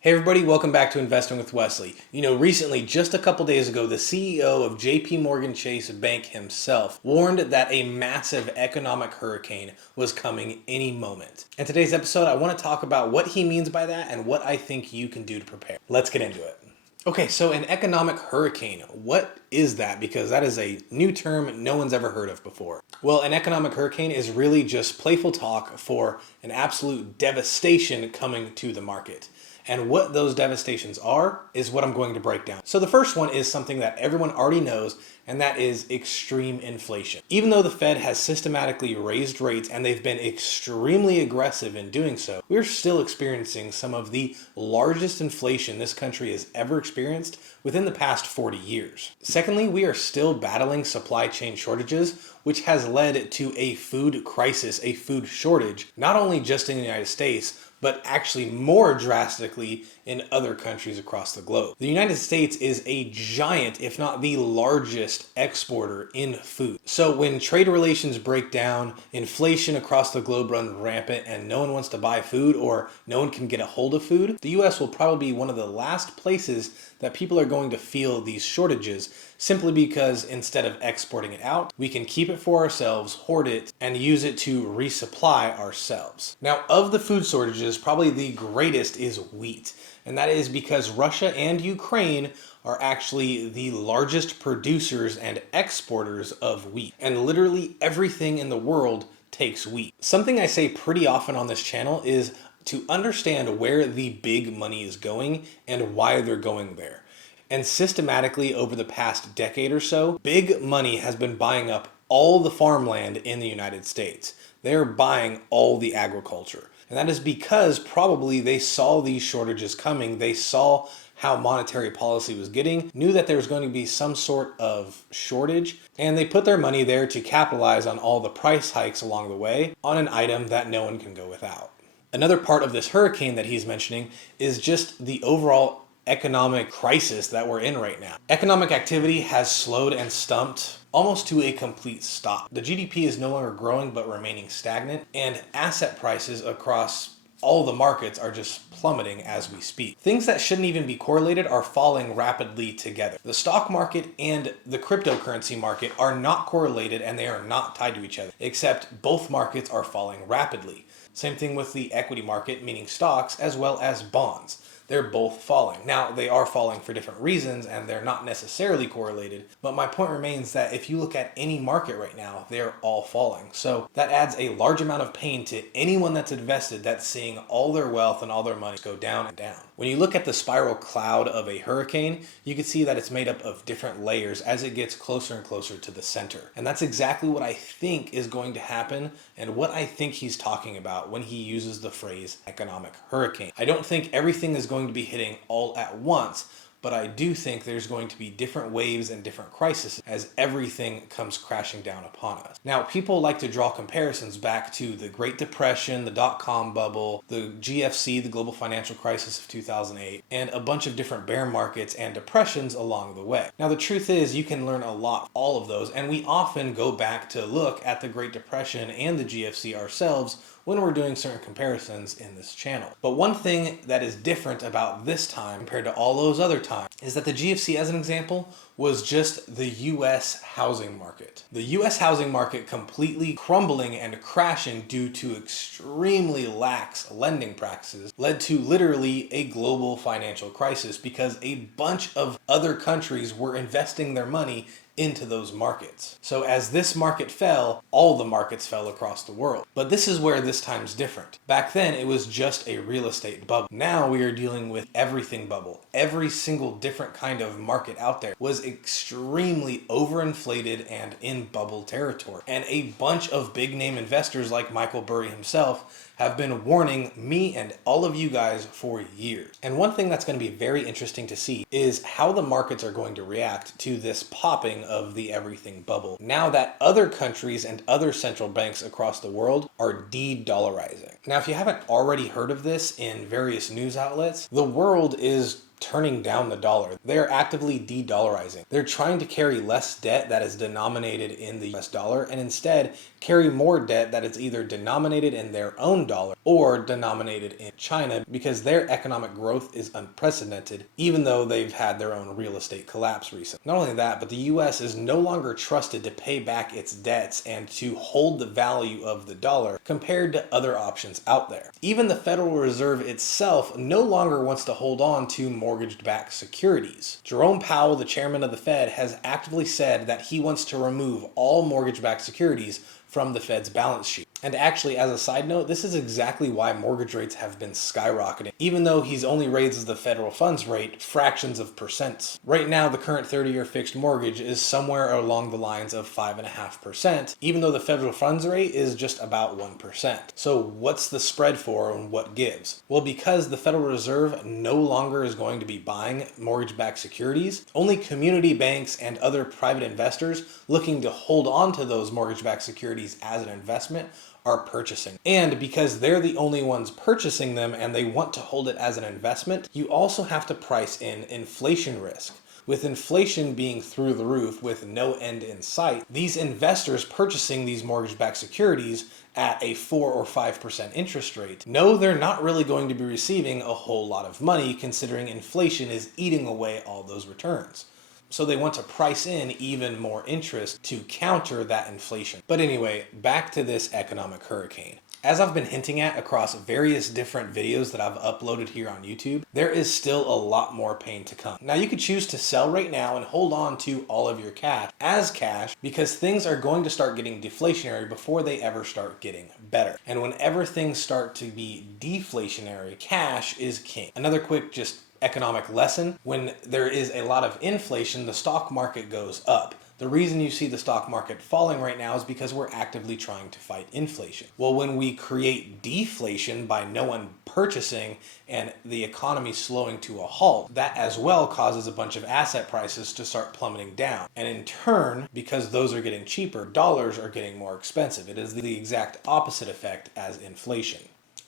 Hey everybody, welcome back to Investing with Wesley. Recently, just a couple days ago, the CEO of JPMorgan Chase Bank himself warned that a massive economic hurricane was coming any moment. In today's episode, I want to talk about what he means by that and what I think you can do to prepare. Let's get into it. Okay, so an economic hurricane, what is that? Because that is a new term no one's ever heard of before. Well, an economic hurricane is really just playful talk for an absolute devastation coming to the market. And what those devastations are is what I'm going to break down. So the first one is something that everyone already knows, and that is extreme inflation. Even though the Fed has systematically raised rates and they've been extremely aggressive in doing so, we're still experiencing some of the largest inflation this country has ever experienced within the past 40 years. Secondly, we are still battling supply chain shortages, which has led to a food crisis, a food shortage, not only just in the United States, but actually more drastically in other countries across the globe. The United States is a giant, if not the largest exporter in food. So when trade relations break down, inflation across the globe runs rampant, and no one wants to buy food or no one can get a hold of food, the US will probably be one of the last places that people are going to feel these shortages, simply because instead of exporting it out, we can keep it for ourselves, hoard it, and use it to resupply ourselves. Now, of the food shortages, probably the greatest is wheat. And that is because Russia and Ukraine are actually the largest producers and exporters of wheat. And literally everything in the world takes wheat. Something I say pretty often on this channel is to understand where the big money is going and why they're going there. And systematically over the past decade or so, big money has been buying up all the farmland in the United States. They're buying all the agriculture. And that is because probably they saw these shortages coming. They saw how monetary policy was getting, knew that there was going to be some sort of shortage, and they put their money there to capitalize on all the price hikes along the way on an item that no one can go without. Another part of this hurricane that he's mentioning is just the overall economic crisis that we're in right now. Economic activity has slowed and stumped almost to a complete stop. The GDP is no longer growing but remaining stagnant, and asset prices across all the markets are just plummeting as we speak. Things that shouldn't even be correlated are falling rapidly together. The stock market and the cryptocurrency market are not correlated, and they are not tied to each other, except both markets are falling rapidly. Same thing with the equity market, meaning stocks, as well as bonds. They're both falling. Now, they are falling for different reasons and they're not necessarily correlated, but my point remains that if you look at any market right now, they're all falling. So that adds a large amount of pain to anyone that's invested, that's seeing all their wealth and all their money go down and down. When you look at the spiral cloud of a hurricane, you can see that it's made up of different layers as it gets closer and closer to the center. And that's exactly what I think is going to happen and what I think he's talking about when he uses the phrase economic hurricane. I don't think everything is going to be hitting all at once, but I do think there's going to be different waves and different crises as everything comes crashing down upon us. Now, people like to draw comparisons back to the Great Depression, the dot-com bubble, the GFC, the global financial crisis of 2008, and a bunch of different bear markets and depressions along the way. Now, the truth is you can learn a lot from all of those, and we often go back to look at the Great Depression and the GFC ourselves when we're doing certain comparisons in this channel. But one thing that is different about this time compared to all those other times is that the GFC, as an example, was just the US housing market. The US housing market completely crumbling and crashing due to extremely lax lending practices led to literally a global financial crisis because a bunch of other countries were investing their money into those markets. So as this market fell, all the markets fell across the world. But this is where this time's different. Back then, it was just a real estate bubble. Now we are dealing with everything bubble. Every single different kind of market out there was extremely overinflated and in bubble territory. And a bunch of big name investors like Michael Burry himself have been warning me and all of you guys for years. And one thing that's going to be very interesting to see is how the markets are going to react to this popping of the everything bubble, now that other countries and other central banks across the world are de-dollarizing. Now, if you haven't already heard of this in various news outlets, the world is turning down the dollar. They are actively de-dollarizing. They're trying to carry less debt that is denominated in the US dollar and instead carry more debt that is either denominated in their own dollar or denominated in China, because their economic growth is unprecedented, even though they've had their own real estate collapse recently. Not only that, but the US is no longer trusted to pay back its debts and to hold the value of the dollar compared to other options out there. Even the Federal Reserve itself no longer wants to hold on to mortgage-backed securities. Jerome Powell, the chairman of the Fed, has actively said that he wants to remove all mortgage-backed securities from the Fed's balance sheet. And actually, as a side note, this is exactly why mortgage rates have been skyrocketing, even though he's only raises the federal funds rate fractions of percents. Right now, the current 30-year fixed mortgage is somewhere along the lines of 5.5%, even though the federal funds rate is just about 1%. So what's the spread for and what gives? Well, because the Federal Reserve no longer is going to be buying mortgage-backed securities, only community banks and other private investors looking to hold on to those mortgage-backed securities as an investment are purchasing. And because they're the only ones purchasing them and they want to hold it as an investment, you also have to price in inflation risk. With inflation being through the roof with no end in sight, these investors purchasing these mortgage-backed securities at a 4 or 5% interest rate know they're not really going to be receiving a whole lot of money, considering inflation is eating away all those returns. So they want to price in even more interest to counter that inflation. But anyway, back to this economic hurricane. As I've been hinting at across various different videos that I've uploaded here on YouTube, there is still a lot more pain to come. Now, you could choose to sell right now and hold on to all of your cash as cash, because things are going to start getting deflationary before they ever start getting better. And whenever things start to be deflationary, cash is king. Another quick economic lesson: when there is a lot of inflation, the stock market goes up. The reason you see the stock market falling right now is because we're actively trying to fight inflation. Well, when we create deflation by no one purchasing and the economy slowing to a halt, that as well causes a bunch of asset prices to start plummeting down. And in turn, because those are getting cheaper, dollars are getting more expensive. It is the exact opposite effect as inflation.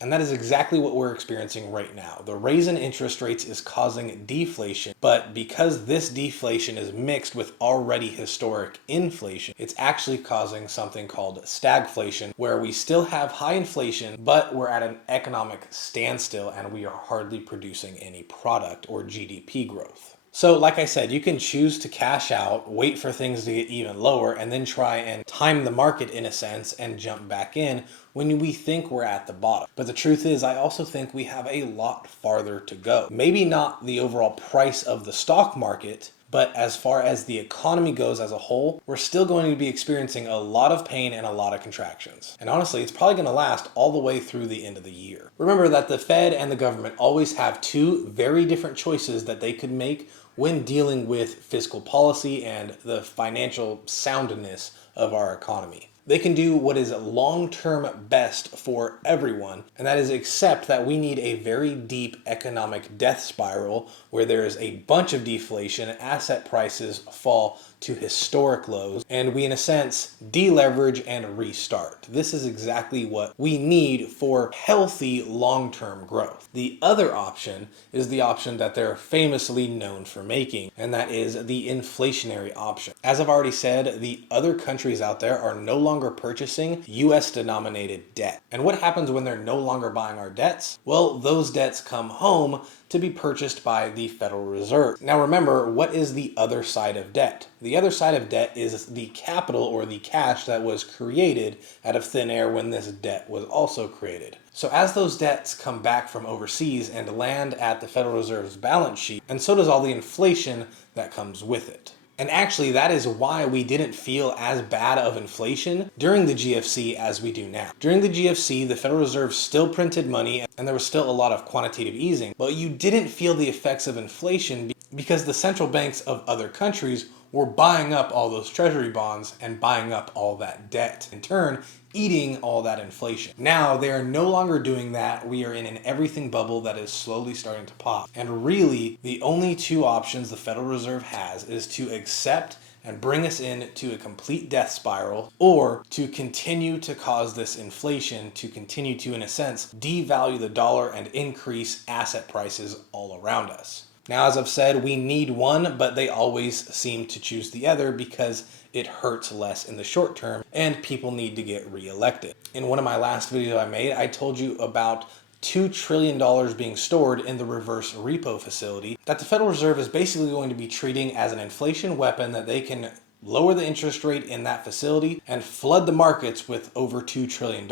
And that is exactly what we're experiencing right now. The raise in interest rates is causing deflation, but because this deflation is mixed with already historic inflation, it's actually causing something called stagflation, where we still have high inflation, but we're at an economic standstill and we are hardly producing any product or GDP growth. So like I said, you can choose to cash out, wait for things to get even lower, and then try and time the market in a sense and jump back in when we think we're at the bottom. But the truth is, I also think we have a lot farther to go. Maybe not the overall price of the stock market, but as far as the economy goes as a whole, we're still going to be experiencing a lot of pain and a lot of contractions. And honestly, it's probably going to last all the way through the end of the year. Remember that the Fed and the government always have two very different choices that they could make when dealing with fiscal policy and the financial soundness of our economy. They can do what is long-term best for everyone, and that is accept that we need a very deep economic death spiral where there is a bunch of deflation, asset prices fall to historic lows, and we in a sense deleverage and restart. This is exactly what we need for healthy long-term growth. The other option is the option that they're famously known for making, and that is the inflationary option. As I've already said, the other countries out there are no longer purchasing US denominated debt. And what happens when they're no longer buying our debts? Well, those debts come home to be purchased by the Federal Reserve. Now remember, what is the other side of debt? The other side of debt is the capital or the cash that was created out of thin air when this debt was also created. So as those debts come back from overseas and land at the Federal Reserve's balance sheet, and so does all the inflation that comes with it. And actually, that is why we didn't feel as bad of inflation during the GFC as we do now. During the GFC, the Federal Reserve still printed money and there was still a lot of quantitative easing, but you didn't feel the effects of inflation because the central banks of other countries were buying up all those treasury bonds and buying up all that debt, in turn eating all that inflation. Now they are no longer doing that. We are in an everything bubble that is slowly starting to pop. And really, the only two options the Federal Reserve has is to accept and bring us into a complete death spiral, or to continue to cause this inflation to continue to, in a sense, devalue the dollar and increase asset prices all around us. Now, as I've said, we need one, but they always seem to choose the other because it hurts less in the short term and people need to get reelected. In one of my last videos I made, I told you about $2 trillion being stored in the reverse repo facility that the Federal Reserve is basically going to be treating as an inflation weapon that they can lower the interest rate in that facility and flood the markets with over $2 trillion.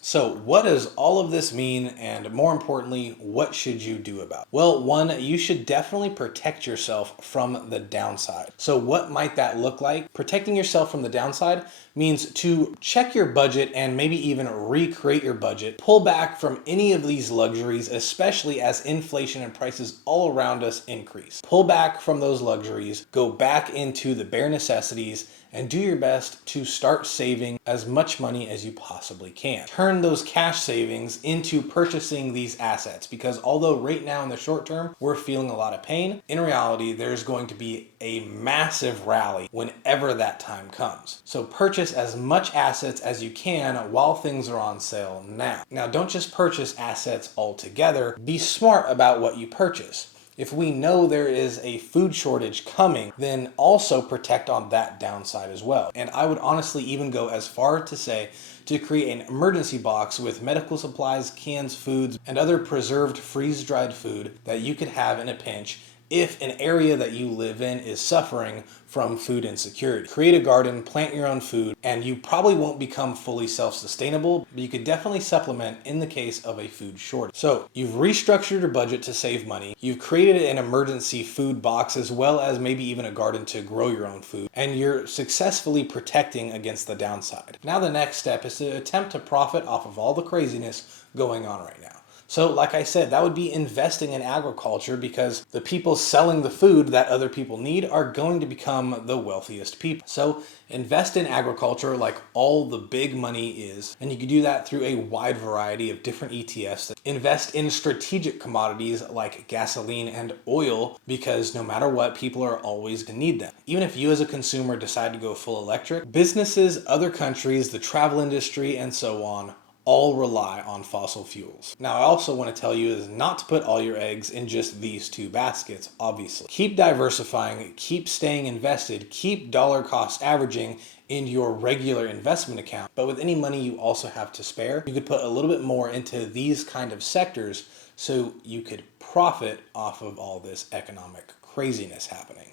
So what does all of this mean, and more importantly, what should you do about it? Well, one, you should definitely protect yourself from the downside. So what might that look like? Protecting yourself from the downside means to check your budget and maybe even recreate your budget. Pull back from any of these luxuries, especially as inflation and prices all around us increase. Pull back from those luxuries, go back into the bare necessities, and do your best to start saving as much money as you possibly can. Turn those cash savings into purchasing these assets, because although right now in the short term we're feeling a lot of pain, in reality there's going to be a massive rally whenever that time comes. So purchase as much assets as you can while things are on sale now. Now, don't just purchase assets altogether. Be smart about what you purchase. If we know there is a food shortage coming, then also protect on that downside as well. And I would honestly even go as far to say to create an emergency box with medical supplies, cans, foods, and other preserved freeze-dried food that you could have in a pinch if an area that you live in is suffering from food insecurity. Create a garden, plant your own food, and you probably won't become fully self-sustainable, but you could definitely supplement in the case of a food shortage. So you've restructured your budget to save money, you've created an emergency food box as well as maybe even a garden to grow your own food, and you're successfully protecting against the downside. Now the next step is to attempt to profit off of all the craziness going on right now. So like I said, that would be investing in agriculture, because the people selling the food that other people need are going to become the wealthiest people. So invest in agriculture like all the big money is, and you can do that through a wide variety of different ETFs. Invest in strategic commodities like gasoline and oil, because no matter what, people are always going to need them. Even if you as a consumer decide to go full electric, businesses, other countries, the travel industry, and so on all rely on fossil fuels. Now, I also want to tell you is not to put all your eggs in just these two baskets, obviously. Keep diversifying, keep staying invested, keep dollar cost averaging in your regular investment account. But with any money you also have to spare, you could put a little bit more into these kind of sectors so you could profit off of all this economic craziness happening.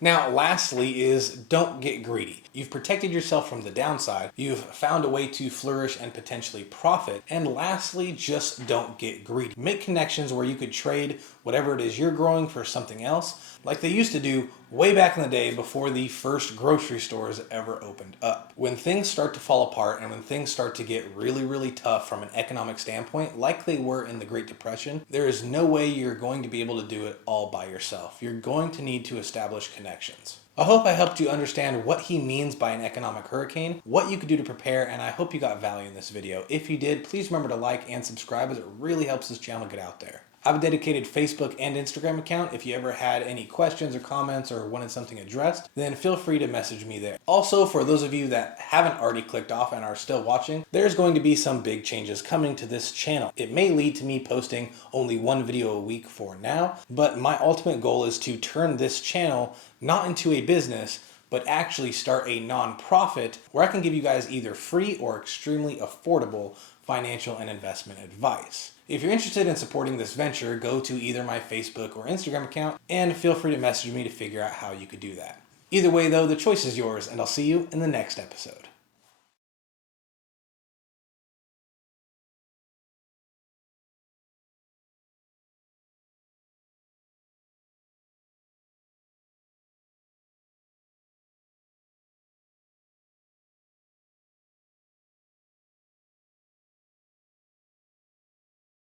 Now, lastly is don't get greedy. You've protected yourself from the downside, you've found a way to flourish and potentially profit, and lastly, just don't get greedy. Make connections where you could trade whatever it is you're growing for something else, like they used to do way back in the day before the first grocery stores ever opened up. When things start to fall apart and when things start to get really, really tough from an economic standpoint, like they were in the Great Depression, there is no way you're going to be able to do it all by yourself. You're going to need to establish connections. I hope I helped you understand what he means by an economic hurricane, what you could do to prepare, and I hope you got value in this video. If you did, please remember to like and subscribe, as it really helps this channel get out there. I have a dedicated Facebook and Instagram account. If you ever had any questions or comments or wanted something addressed, then feel free to message me there. Also, for those of you that haven't already clicked off and are still watching, there's going to be some big changes coming to this channel. It may lead to me posting only one video a week for now, but my ultimate goal is to turn this channel not into a business, but actually start a nonprofit where I can give you guys either free or extremely affordable financial and investment advice. If you're interested in supporting this venture, go to either my Facebook or Instagram account and feel free to message me to figure out how you could do that. Either way though, the choice is yours, and I'll see you in the next episode.